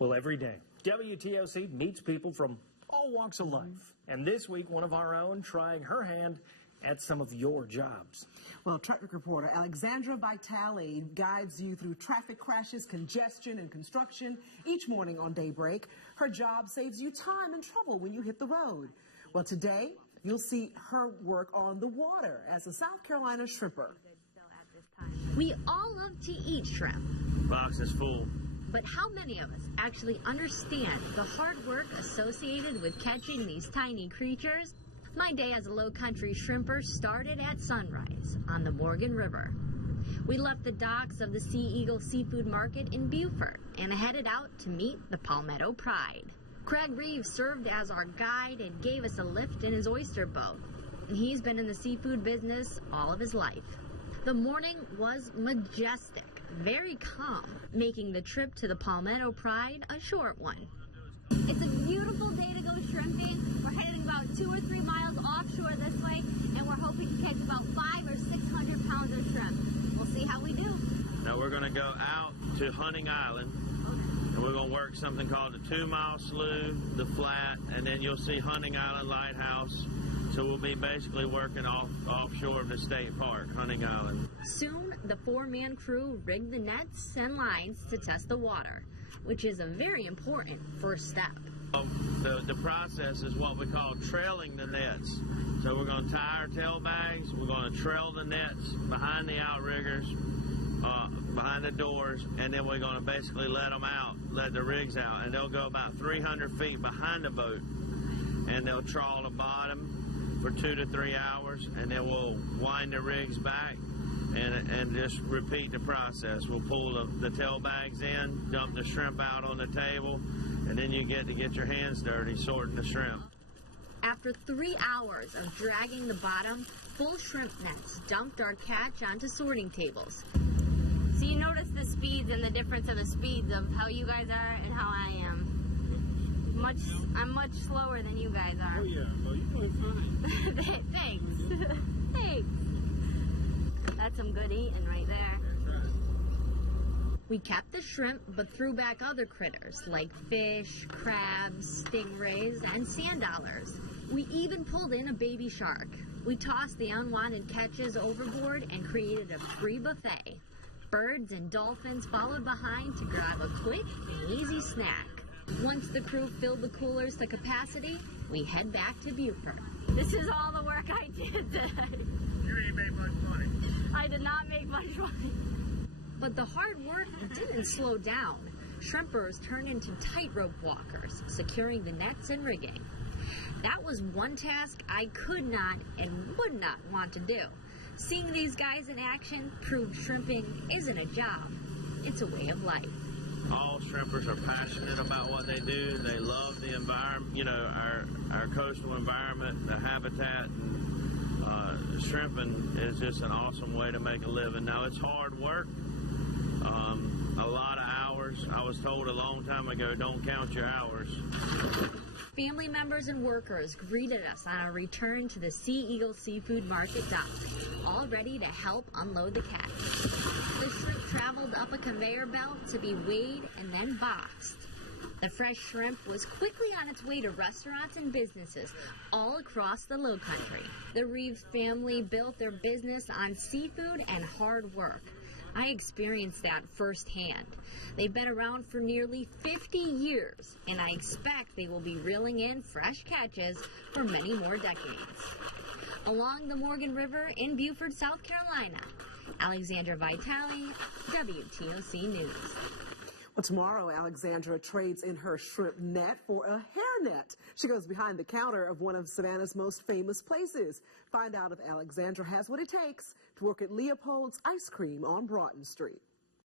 Well, every day, WTOC meets people from all walks of life. And this week, one of our own trying her hand at some of your jobs. Well, traffic reporter Alexandra Vitale guides you through traffic crashes, congestion, and construction each morning on Daybreak. Her job saves you time and trouble when you hit the road. Well, today, you'll see her work on the water as a South Carolina shrimper. We all love to eat shrimp. Box is full. But how many of us actually understand the hard work associated with catching these tiny creatures? My day as a low-country shrimper started at sunrise on the Morgan River. We left the docks of the Sea Eagle Seafood Market in Beaufort and headed out to meet the Palmetto Pride. Craig Reeves served as our guide and gave us a lift in his oyster boat. He's been in the seafood business all of his life. The morning was majestic, very calm, making the trip to the Palmetto Pride a short one. It's a beautiful day to go shrimping. We're heading about 2 or 3 miles offshore this way, and we're hoping to catch about 500 or 600 pounds of shrimp. We'll see how we do. Now we're going to go out to Hunting Island, and we're going to work something called the 2-mile slough, the flat, and then you'll see Hunting Island Lighthouse. So we'll be basically working offshore of the state park, Hunting Island. Soon, the 4-man crew rigged the nets and lines to test the water, which is a very important first step. The process is what we call trailing the nets. So we're going to tie our tail bags, we're going to trail the nets behind the outriggers, behind the doors, and then we're going to basically let them out, let the rigs out, and they'll go about 300 feet behind the boat, and they'll trawl the bottom for 2 to 3 hours, and then we'll wind the rigs back and just repeat the process. We'll pull the tail bags in, dump the shrimp out on the table, and then you get to get your hands dirty sorting the shrimp. After 3 hours of dragging the bottom, full shrimp nets dumped our catch onto sorting tables. So you notice the speeds and the difference of the speeds of how you guys are and how I am. I'm much slower than you guys are. Oh yeah, well you're doing fine. Thanks. Thanks. That's some good eating right there. We kept the shrimp, but threw back other critters like fish, crabs, stingrays, and sand dollars. We even pulled in a baby shark. We tossed the unwanted catches overboard and created a free buffet. Birds and dolphins followed behind to grab a quick and easy snack. Once the crew filled the coolers to capacity, we head back to Beaufort. This is all the work I did today. You ain't made much money. I did not make much money. But the hard work didn't slow down. Shrimpers turned into tightrope walkers, securing the nets and rigging. That was one task I could not and would not want to do. Seeing these guys in action proved shrimping isn't a job, it's a way of life. All shrimpers are passionate about what they do. They love the environment, you know, our coastal environment, the habitat. Shrimping is just an awesome way to make a living. Now, it's hard work, a lot of hours. I was told a long time ago, don't count your hours. Family members and workers greeted us on our return to the Sea Eagle Seafood Market dock, all ready to help unload the catch. The shrimp traveled up a conveyor belt to be weighed and then boxed. The fresh shrimp was quickly on its way to restaurants and businesses all across the Lowcountry. The Reeves family built their business on seafood and hard work. I experienced that firsthand. They've been around for nearly 50 years, and I expect they will be reeling in fresh catches for many more decades. Along the Morgan River in Beaufort, South Carolina, Alexandra Vitale, WTOC News. Well, tomorrow, Alexandra trades in her shrimp net for a hairnet. She goes behind the counter of one of Savannah's most famous places. Find out if Alexandra has what it takes to work at Leopold's Ice Cream on Broughton Street.